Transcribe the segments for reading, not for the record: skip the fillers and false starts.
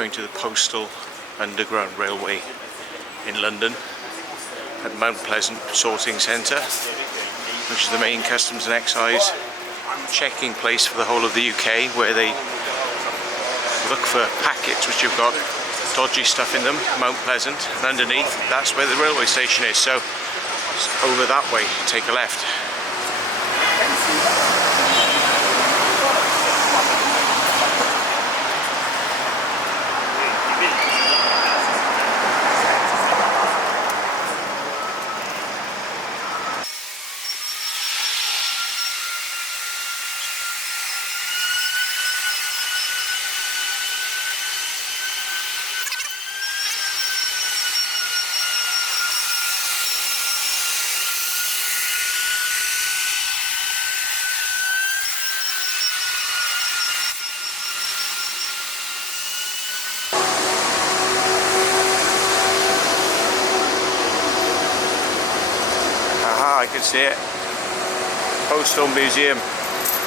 going to the Postal Underground Railway in London at Mount Pleasant Sorting Centre, which is the main customs and excise checking place for the whole of the UK, where they look for packets which have got dodgy stuff in them. Mount Pleasant, and underneath that's where the railway station is, so over that way, take a left. I can see it. Postal Museum,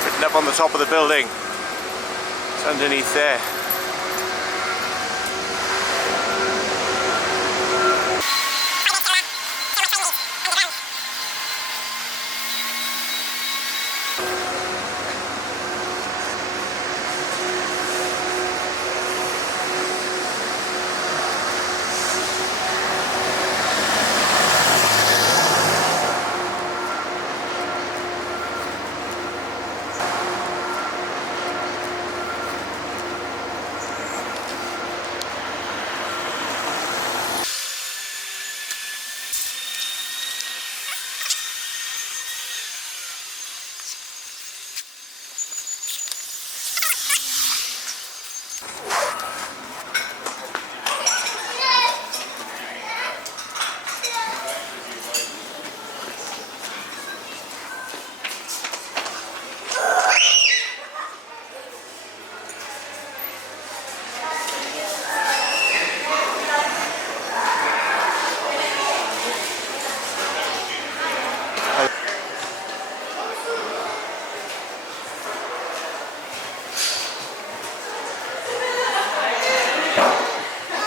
written up on the top of the building. It's underneath there.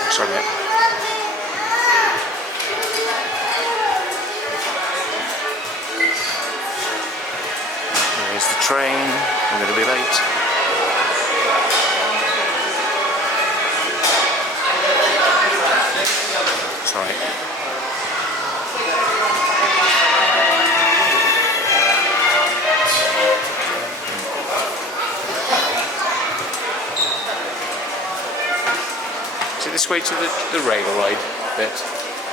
Sorry, mate. There's the train. I'm going to be late. Sorry. This way to the rail ride bit.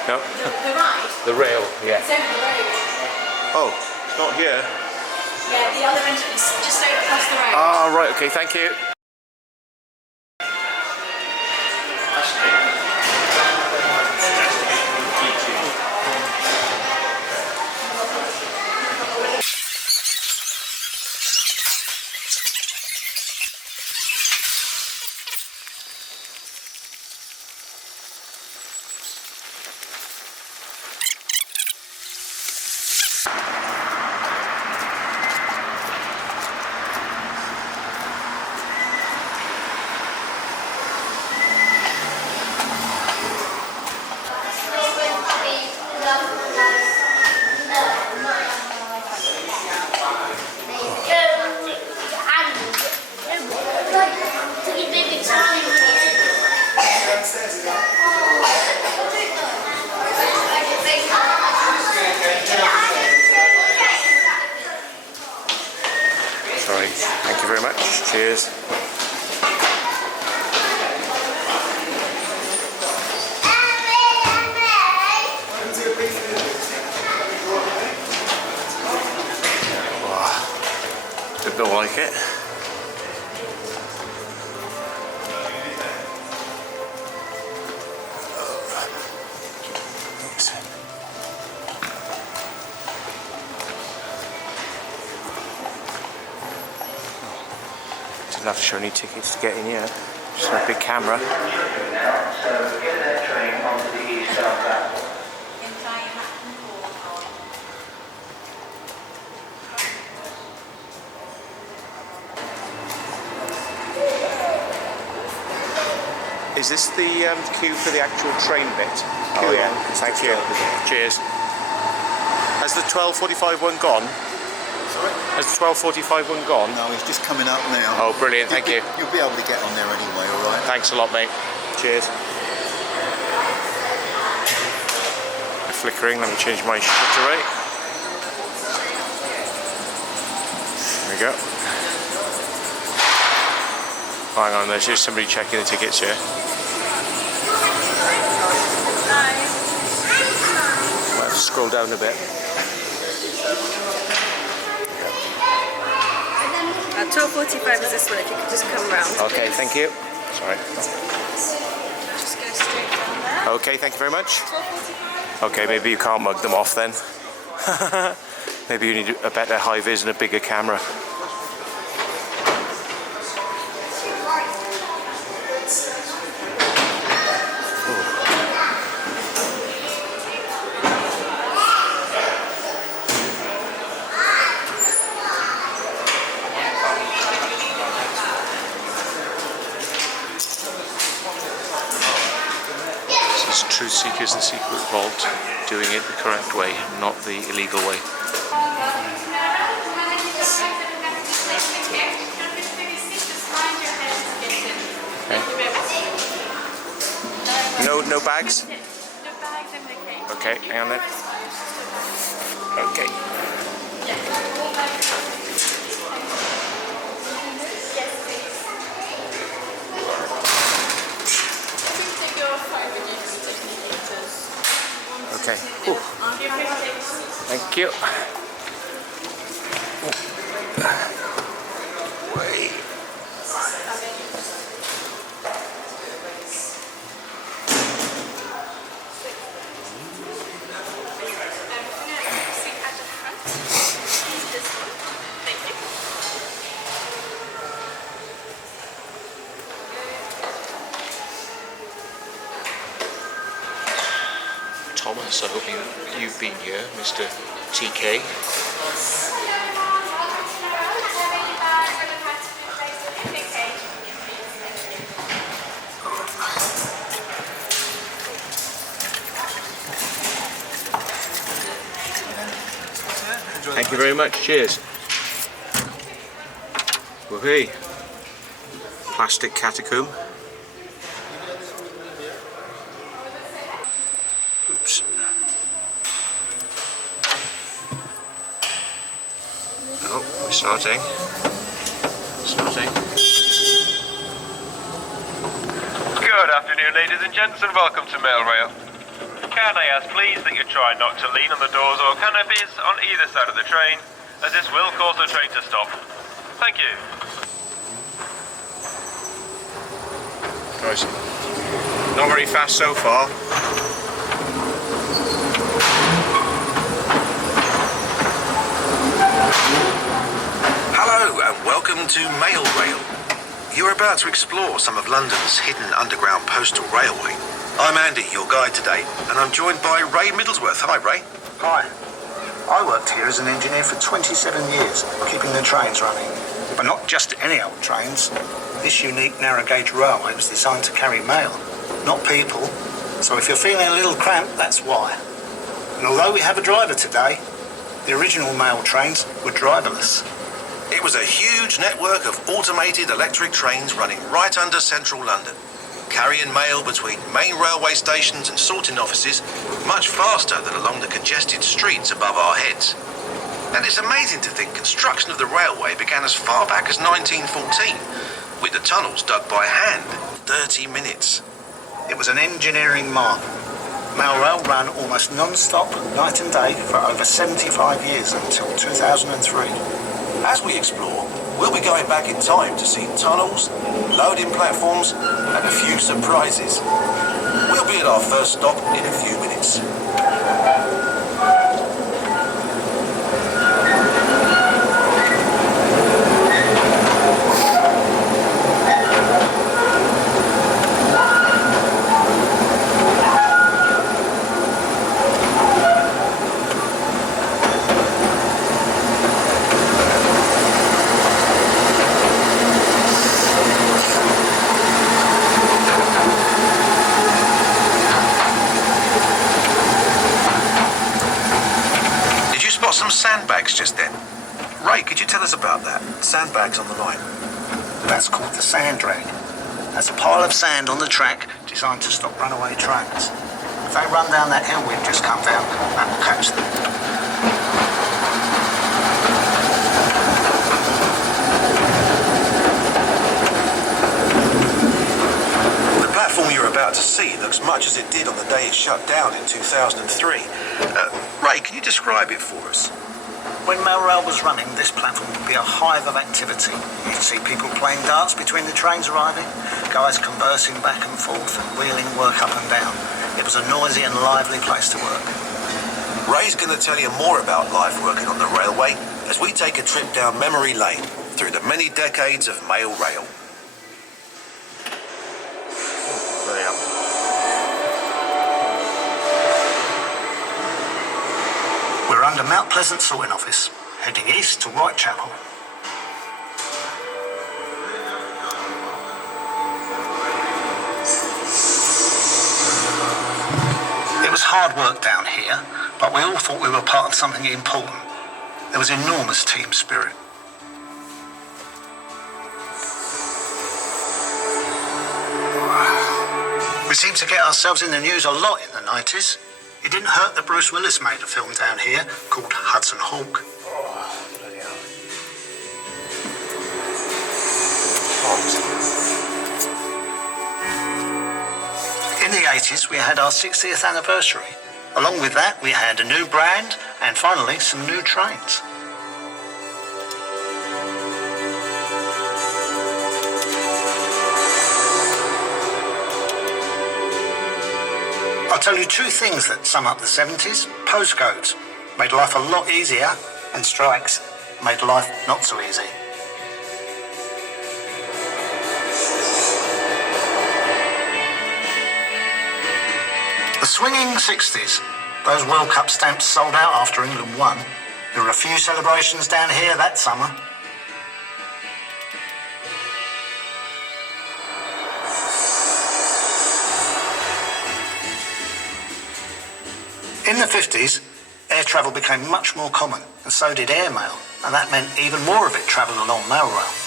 No? The ride? The rail, yeah. It's over the road. Oh, it's not here? Yeah, the other entrance, just over across the road. Ah, right, okay, thank you. Sorry, thank you very much. Cheers. Wow. Did not like it. Didn't have to show any tickets to get in here. Just a big camera. Is this the queue for the actual train bit? Oh, Queue. yeah. Thank you. Cheers. Has the 12:45 one gone? Sorry? Has the 12:45 one gone? No, it's just coming up now. Oh, brilliant. Thank you. You'll be able to get on there anyway, alright? Thanks a lot, mate. Cheers. Flickering. Let me change my shutter rate. There we go. Hang on, there's just somebody checking the tickets here. Might have to scroll down a bit. 12:45 is this one, if you could just come round. Okay, thank you. Sorry. Just go straight down there. Okay, thank you very much. 12:45. Okay, maybe you can't mug them off then. Maybe you need a better high-vis and a bigger camera. Truth Seekers and Secret Vault, doing it the correct way, not the illegal way. Okay. No bags? No bags, I'm okay. Okay, hang on then. Okay. Okay. Ooh. Thank you. Wait. Thomas, I hope you've been here, Mr. TK. Thank you very much. Cheers. Okay. Plastic catacomb. Oops. Oh, we're starting. Good afternoon, ladies and gents, and welcome to Mail Rail. Can I ask, please, that you try not to lean on the doors or canopies on either side of the train, as this will cause the train to stop. Thank you. Guys, not very fast so far. Hello and welcome to Mail Rail. You're about to explore some of London's hidden underground postal railway. I'm Andy, your guide today, and I'm joined by Ray Middlesworth. Hi, Ray. Hi. I worked here as an engineer for 27 years, keeping the trains running. But not just any old trains. This unique narrow gauge railway was designed to carry mail, not people. So if you're feeling a little cramped, that's why. And although we have a driver today, the original mail trains were driverless. It was a huge network of automated electric trains running right under central London, carrying mail between main railway stations and sorting offices much faster than along the congested streets above our heads. And it's amazing to think construction of the railway began as far back as 1914, with the tunnels dug by hand in 30 minutes. It was an engineering marvel. Mail rail ran almost non-stop, night and day, for over 75 years until 2003. As we explore, we'll be going back in time to see tunnels, loading platforms, and a few surprises. We'll be at our first stop in a few minutes. could you tell us about that? Sandbags on the line. That's called the sand drag. That's a pile of sand on the track designed to stop runaway trains. If they run down that hill we've just come down, that will catch them. The platform you're about to see looks much as it did on the day it shut down in 2003. Ray, can you describe it for us? When Melrail was running, this platform would be a hive of activity. You'd see people playing darts between the trains arriving, guys conversing back and forth and wheeling work up and down. It was a noisy and lively place to work. Ray's going to tell you more about life working on the railway as we take a trip down memory lane through the many decades of mail rail. There you are. We're under Mount Pleasant sorting office, heading east to Whitechapel. It was hard work down here, but we all thought we were part of something important. There was enormous team spirit. We seemed to get ourselves in the news a lot in the 90s. It didn't hurt that Bruce Willis made a film down here called Hudson Hawk. In the 80s, we had our 60th anniversary. Along with that, we had a new brand and finally some new trains. I'll tell you two things that sum up the 70s. Postcodes made life a lot easier, and strikes made life not so easy. The swinging 60s. Those World Cup stamps sold out after England won. There were a few celebrations down here that summer. In the 50s, air travel became much more common, and so did airmail, and that meant even more of it travelled along Melrail.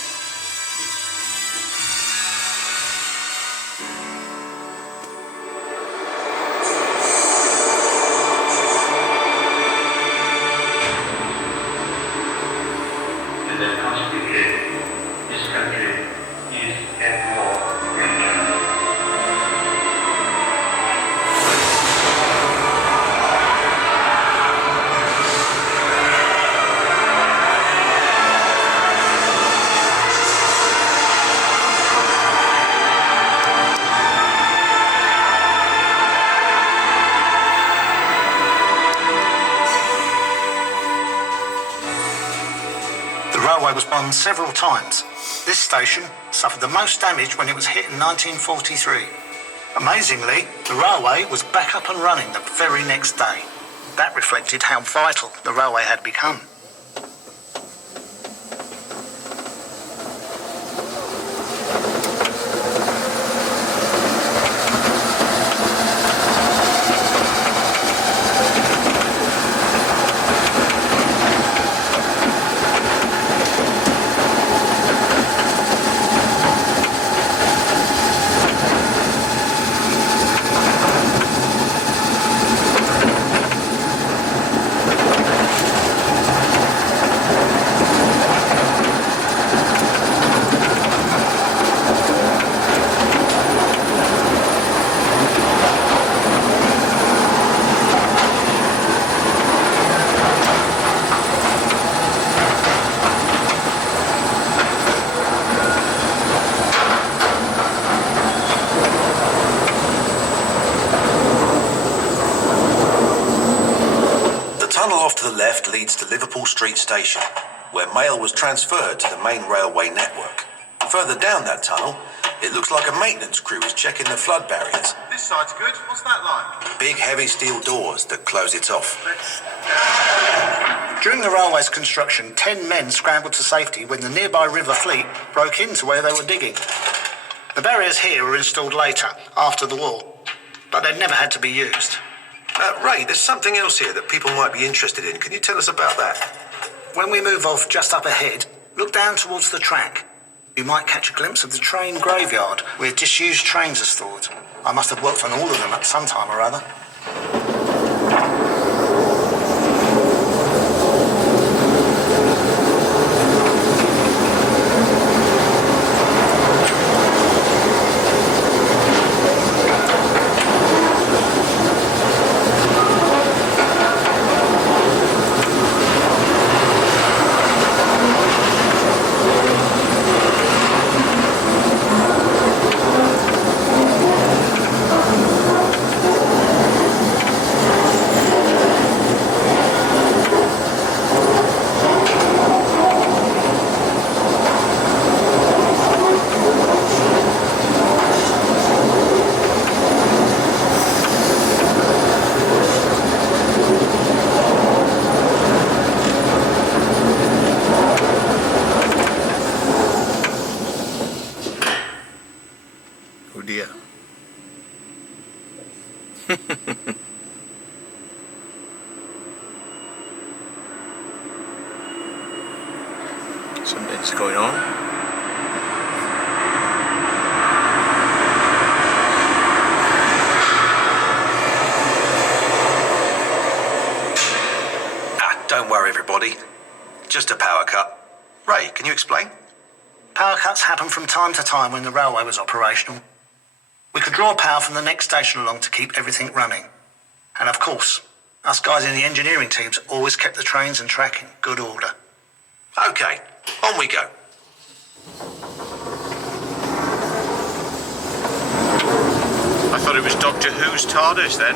In the Constitution, this country is and more dangerous. The railway was bombed several times. This station suffered the most damage when it was hit in 1943. Amazingly, the railway was back up and running the very next day. That reflected how vital the railway had become. Off to the left leads to Liverpool Street Station, where mail was transferred to the main railway network. Further down that tunnel, it looks like a maintenance crew is checking the flood barriers. This side's good. What's that like? Big heavy steel doors that close it off. During the railway's construction, 10 men scrambled to safety when the nearby River Fleet broke into where they were digging. The barriers here were installed later, after the war, but they'd never had to be used. Ray, there's something else here that people might be interested in. Can you tell us about that? when we move off just up ahead, look down towards the track. You might catch a glimpse of the train graveyard where disused trains are stored. I must have worked on all of them at some time or other. Oh dear. Something's going on. Don't worry, everybody. Just a power cut. Ray, can you explain? Power cuts happen from time to time when the railway was operational. We could draw power from the next station along to keep everything running. And of course, us guys in the engineering teams always kept the trains and track in good order. Okay, on we go. I thought it was Doctor Who's TARDIS then.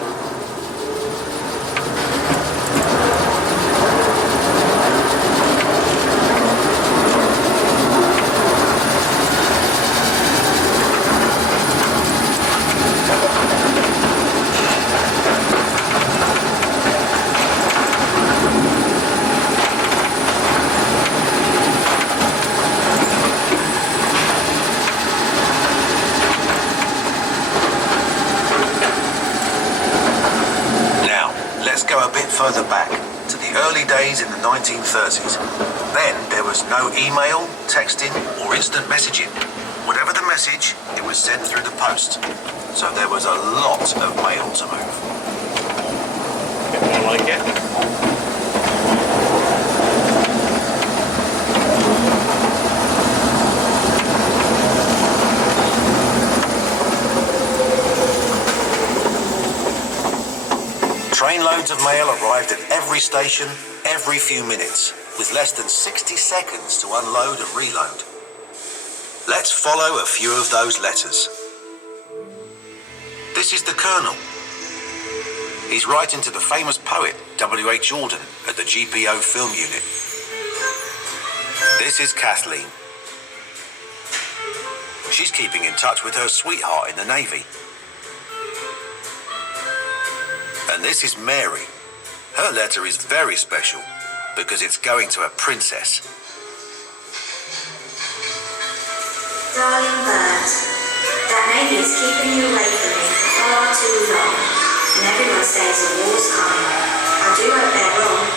Further back to the early days in the 1930s. Then there was no email, texting or instant messaging. Whatever the message, it was sent through the post. So there was a lot of mail to move. Bit more like it. Trainloads of mail arrived at every station, every few minutes, with less than 60 seconds to unload and reload. Let's follow a few of those letters. This is the Colonel. He's writing to the famous poet W.H. Jordan at the GPO Film Unit. This is Kathleen. She's keeping in touch with her sweetheart in the Navy. And this is Mary. Her letter is very special because it's going to a princess. Darling bird, that Navy is keeping you away from me for far too long, and everyone says a war's coming. I do hope they're wrong.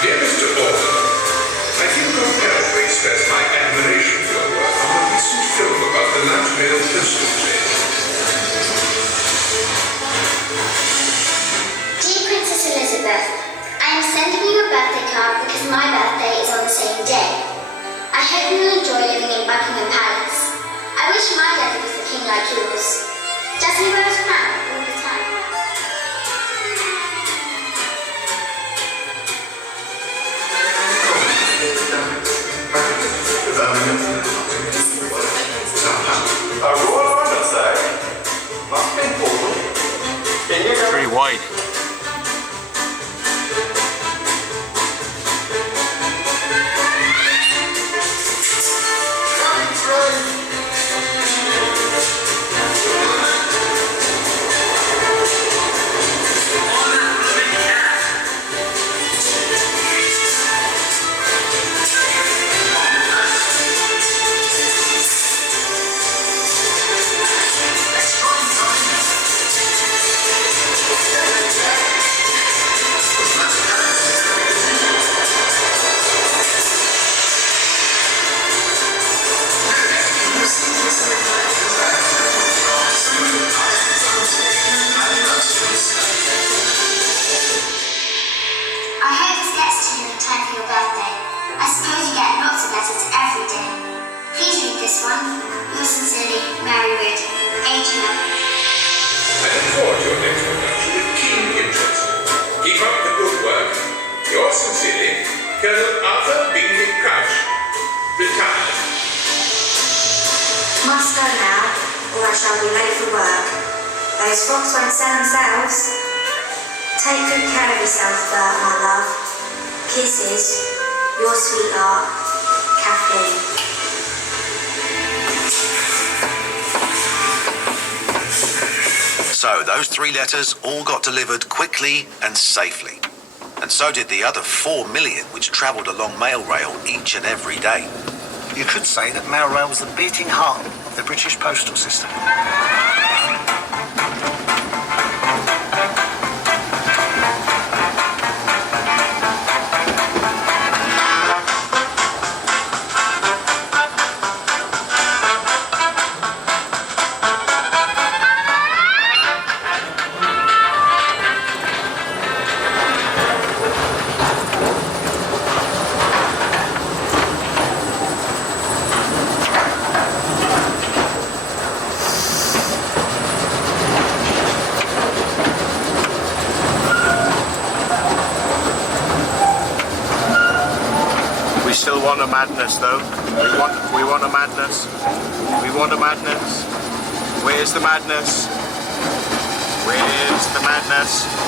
Dear Mr. Orton, I feel compelled to express my admiration for your work on the recent film about the night mail postal trade. Dear Princess Elizabeth, I am sending you a birthday card because my birthday is on the same day. I hope you will enjoy living in Buckingham Palace. I wish my daddy was the king like yours. Does he wear his crown all the time? Pretty wide. Those frocks won't sell themselves. Take good care of yourself, Bert, my love. Kisses, your sweetheart, Kathleen. So those 3 letters all got delivered quickly and safely. And so did the other 4 million which travelled along mail rail each and every day. You could say that mail rail was the beating heart of the British postal system. We still want a madness though. We want a madness. We want a madness. Where's the madness? Where's the madness?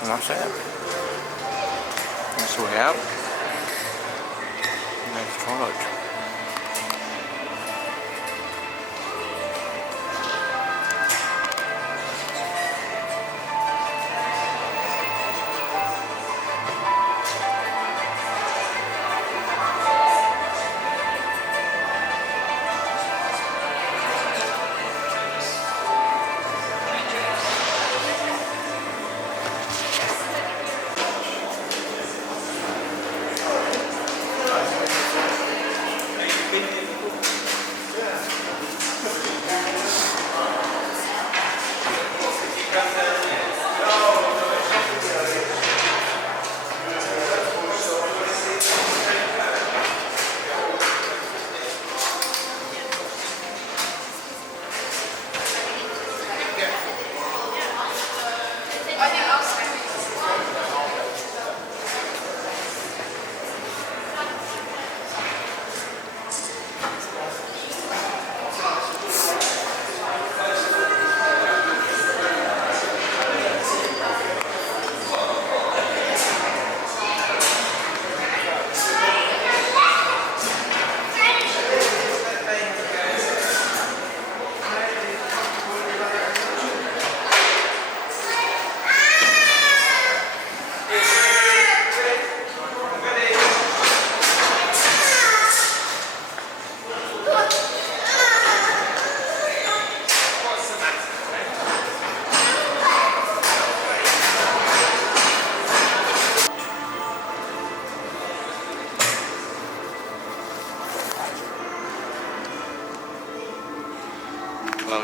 And that's it. That's the way out. Next college.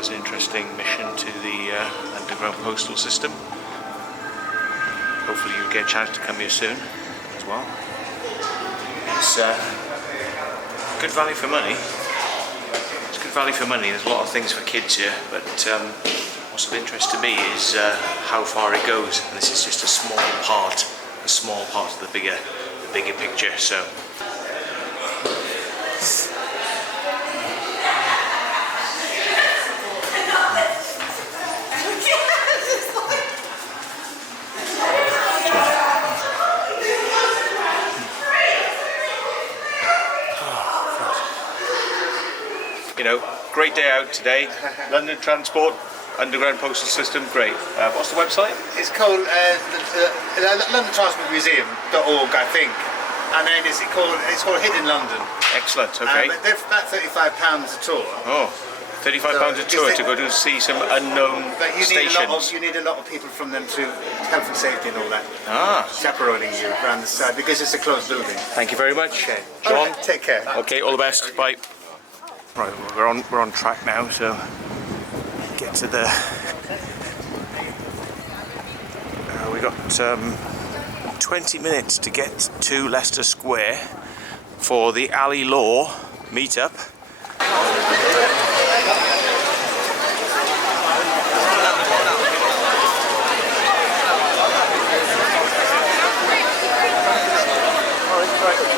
as an interesting mission to the underground postal system. Hopefully you get a chance to come here soon as well. It's good value for money. It's good value for money. There's a lot of things for kids here, but what's of interest to me is how far it goes. And this is just a small part of the bigger picture. So. You know, great day out today. London Transport, Underground Postal System, great. What's the website? It's called London Transport Museum.org, I think. And then it's called Hidden London. Excellent, okay. But they're about £35 a tour. Oh, £35 a tour to go to see some unknown but you stations. You need a lot of people from them to health and safety and all that. Ah. Chaperoning you around the side because it's a closed building. Thank you very much. Okay. John. Right, take care. Okay, all the best. Bye. Right, we're on track now, so get to the. We got 20 minutes to get to Leicester Square for the Ali Law meetup. Right.